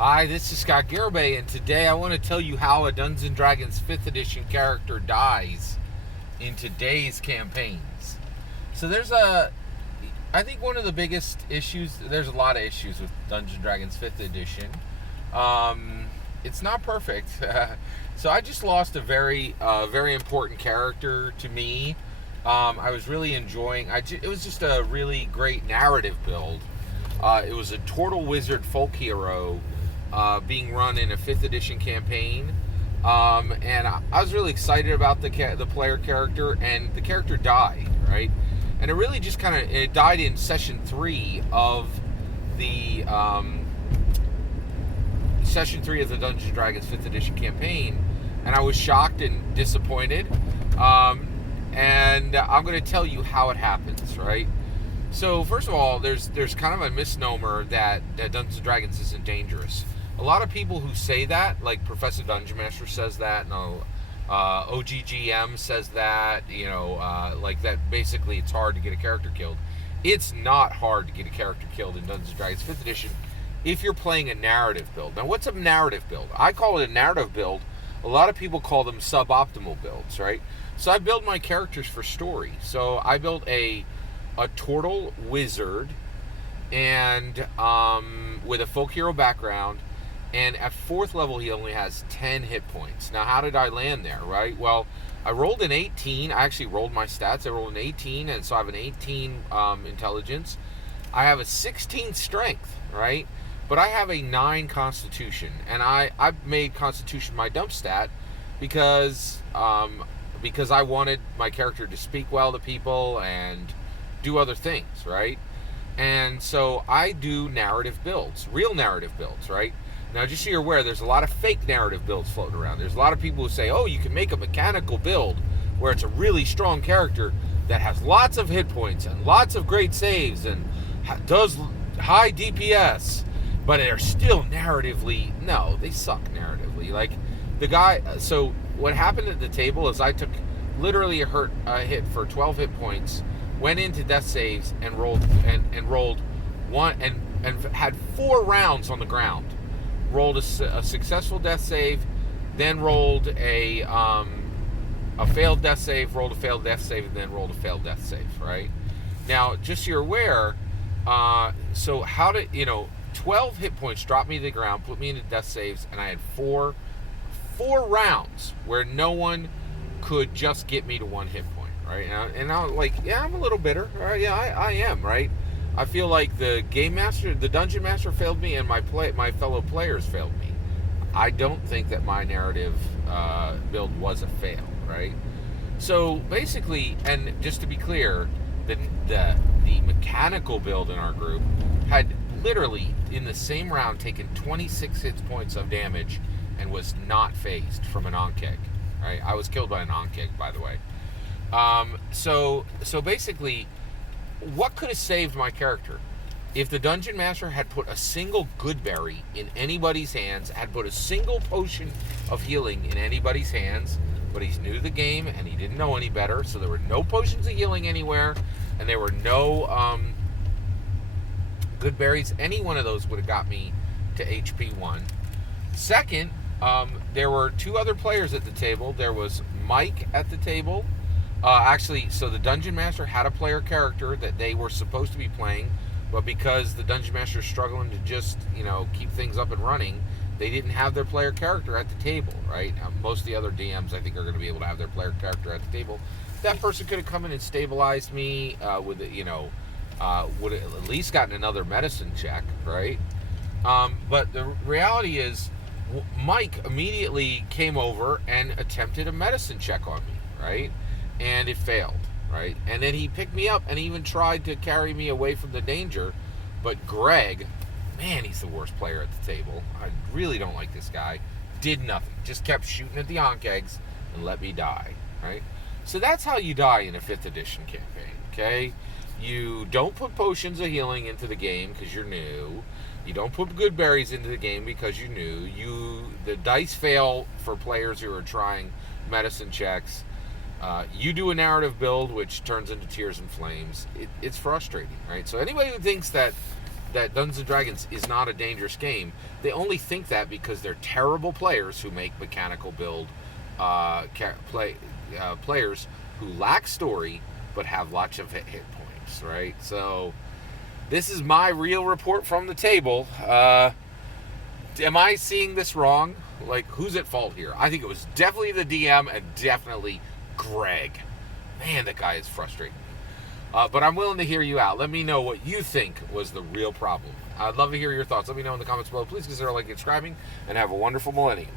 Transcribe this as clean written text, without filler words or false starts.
Hi, this is Scott Garibay, and today I want to tell you how a Dungeons & Dragons 5th edition character dies in today's campaigns. So I think one of the biggest issues, there's a lot of issues with Dungeons & Dragons 5th edition. It's not perfect. So I just lost a very important character to me. I was really enjoying, it was just a really great narrative build. It was a Turtle Wizard folk hero being run in a 5th edition campaign. And I was really excited about the player character, and the character died, right? And it really just it died in session 3 of the Dungeons & Dragons 5th edition campaign, and I was shocked and disappointed. And I'm going to tell you how it happens, right? So first of all, there's kind of a misnomer that Dungeons & Dragons isn't dangerous. A lot of people who say that, like Professor Dungeon Master says that, and OGGM says that, like that basically it's hard to get a character killed. It's not hard to get a character killed in Dungeons & Dragons 5th edition if you're playing a narrative build. Now, what's a narrative build? I call it a narrative build. A lot of people call them suboptimal builds, right? So I build my characters for story. So I built a Turtle Wizard, and with a folk hero background, and at 4th level he only has 10 hit points. Now, how did I land there, right? Well, I rolled an 18. I actually rolled my stats. I rolled an 18, and so I have an 18 intelligence. I have a 16 strength, right? But I have a 9 constitution, and I made constitution my dump stat because I wanted my character to speak well to people and do other things, right? And so I do narrative builds, real narrative builds, right? Now, just so you're aware, there's a lot of fake narrative builds floating around. There's a lot of people who say, oh, you can make a mechanical build where it's a really strong character that has lots of hit points and lots of great saves and does high DPS, but they're still narratively, no, they suck narratively. Like, so what happened at the table is I took literally a hit for 12 hit points, went into death saves and rolled one and had 4 rounds on the ground. Rolled a successful death save, then rolled a failed death save, rolled a failed death save, and then rolled a failed death save, right? Now, just so you're aware, so 12 hit points dropped me to the ground, put me into death saves, and I had four rounds where no one could just get me to 1 hit point, right? And I was like, yeah, I'm a little bitter. Right? Yeah, I am, right? I feel like the game master, the dungeon master failed me, and my fellow players failed me. I don't think that my narrative build was a fail, right? So basically, and just to be clear, the mechanical build in our group had literally in the same round taken 26 hit points of damage and was not phased from an onkeg. Right? I was killed by an onkeg, by the way. So basically, what could have saved my character? If the Dungeon Master had put a single good berry in anybody's hands, had put a single potion of healing in anybody's hands, but he's new to the game and he didn't know any better, so there were no potions of healing anywhere, and there were no good berries. Any one of those would have got me to HP 1. Second, there were 2 other players at the table. There was Mike at the table. So the Dungeon Master had a player character that they were supposed to be playing, but because the Dungeon Master is struggling to just, keep things up and running, they didn't have their player character at the table, right? Most of the other DMs, I think, are going to be able to have their player character at the table. That person could have come in and stabilized me would have at least gotten another medicine check, right? But the reality is, Mike immediately came over and attempted a medicine check on me, right? And it failed, right? And then he picked me up and even tried to carry me away from the danger. But Greg, man, he's the worst player at the table. I really don't like this guy. Did nothing. Just kept shooting at the onkegs and let me die, right? So that's how you die in a 5th edition campaign, okay? You don't put potions of healing into the game because you're new. You don't put good berries into the game because you're new. The dice fail for players who are trying medicine checks. You do a narrative build, which turns into tears and flames. It's frustrating, right? So anybody who thinks that that Dungeons and Dragons is not a dangerous game. They only think that because they're terrible players who make mechanical build players who lack story but have lots of hit points, right? So this is my real report from the table. Am I seeing this wrong? Like, who's at fault here? I think it was definitely the DM and definitely Greg. Man, that guy is frustrating me. But I'm willing to hear you out. Let me know what you think was the real problem. I'd love to hear your thoughts. Let me know in the comments below. Please consider liking and subscribing, and have a wonderful millennium.